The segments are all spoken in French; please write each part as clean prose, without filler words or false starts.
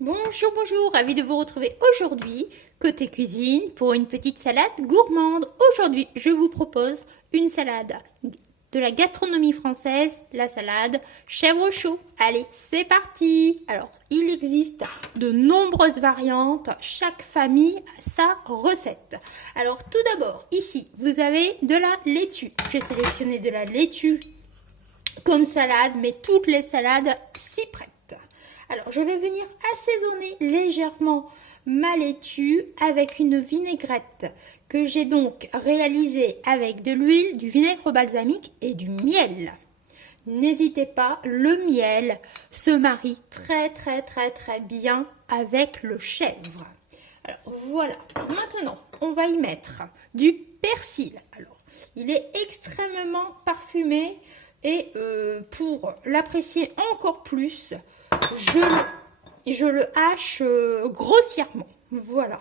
Bonjour, bonjour, ravi de vous retrouver aujourd'hui côté cuisine pour une petite salade gourmande. Aujourd'hui, je vous propose une salade de la gastronomie française, la salade chèvre chaud. Allez, c'est parti! Alors, il existe de nombreuses variantes, chaque famille a sa recette. Alors, tout d'abord, ici, vous avez de la laitue. J'ai sélectionné de la laitue comme salade, mais toutes les salades s'y prêtent. Alors, je vais venir assaisonner légèrement ma laitue avec une vinaigrette que j'ai donc réalisée avec de l'huile, du vinaigre balsamique et du miel. N'hésitez pas, le miel se marie très bien avec le chèvre. Alors voilà, maintenant on va y mettre du persil. Alors, il est extrêmement parfumé et pour l'apprécier encore plus, je le hache grossièrement. Voilà.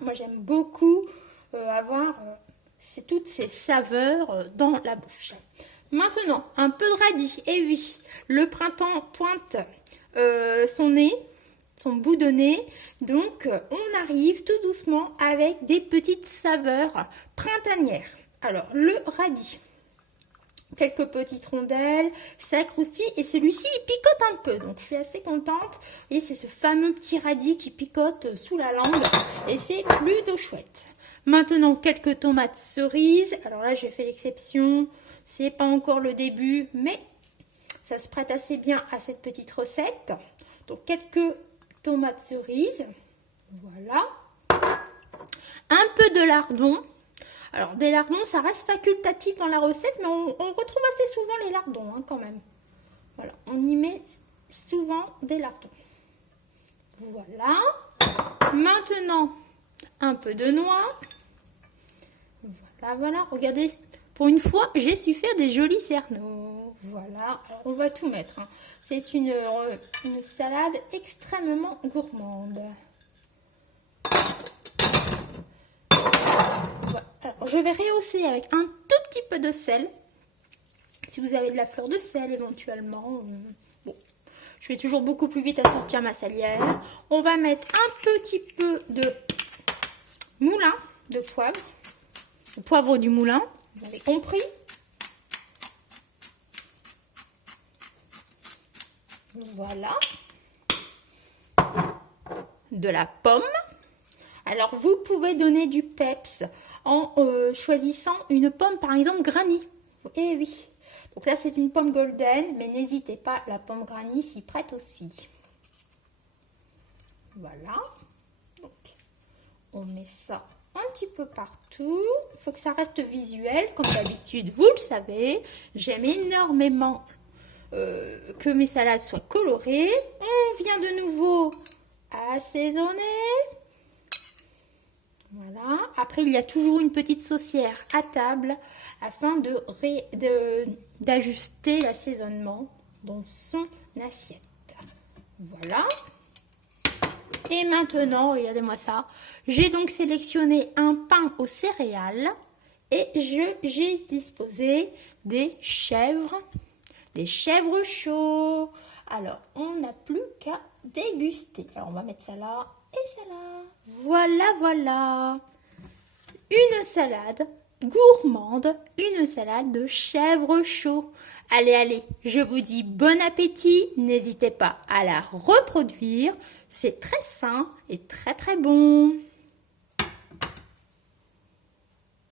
Moi, j'aime beaucoup avoir toutes ces saveurs dans la bouche. Maintenant, un peu de radis. Et oui, le printemps pointe son nez, son bout de nez. Donc, on arrive tout doucement avec des petites saveurs printanières. Alors, le radis. Quelques petites rondelles, ça croustille et celui-ci il picote un peu, donc je suis assez contente. Et c'est ce fameux petit radis qui picote sous la langue et c'est plutôt chouette. Maintenant quelques tomates cerises, alors là j'ai fait l'exception, c'est pas encore le début mais ça se prête assez bien à cette petite recette. Donc quelques tomates cerises, voilà, un peu de lardon. Alors, des lardons, ça reste facultatif dans la recette, mais on retrouve assez souvent les lardons, hein, quand même. Voilà, on y met souvent des lardons. Voilà. Maintenant, un peu de noix. Voilà. Regardez, pour une fois, j'ai su faire des jolis cerneaux. Voilà, alors, on va tout mettre. Hein. C'est une salade extrêmement gourmande. Alors, je vais rehausser avec un tout petit peu de sel. Si vous avez de la fleur de sel éventuellement. Bon, je vais toujours beaucoup plus vite à sortir ma salière. On va mettre un petit peu de moulin de poivre. Le poivre du moulin, vous avez compris. Voilà. De la pomme. Alors, vous pouvez donner du peps en choisissant une pomme, par exemple, Granny. Eh oui. Donc là, c'est une pomme golden, mais n'hésitez pas, la pomme Granny s'y prête aussi. Voilà. Donc, on met ça un petit peu partout. Il faut que ça reste visuel, comme d'habitude. Vous le savez, j'aime énormément que mes salades soient colorées. On vient de nouveau assaisonner. Voilà. Après, il y a toujours une petite saucière à table afin d'ajuster l'assaisonnement dans son assiette. Voilà. Et maintenant, regardez-moi ça. J'ai donc sélectionné un pain aux céréales et j'ai disposé des chèvres chauds. Alors, on n'a plus qu'à déguster. Alors, on va mettre ça là. Et ça là. Voilà. Une salade gourmande, une salade de chèvre chaud. Allez, je vous dis bon appétit. N'hésitez pas à la reproduire. C'est très sain et très bon.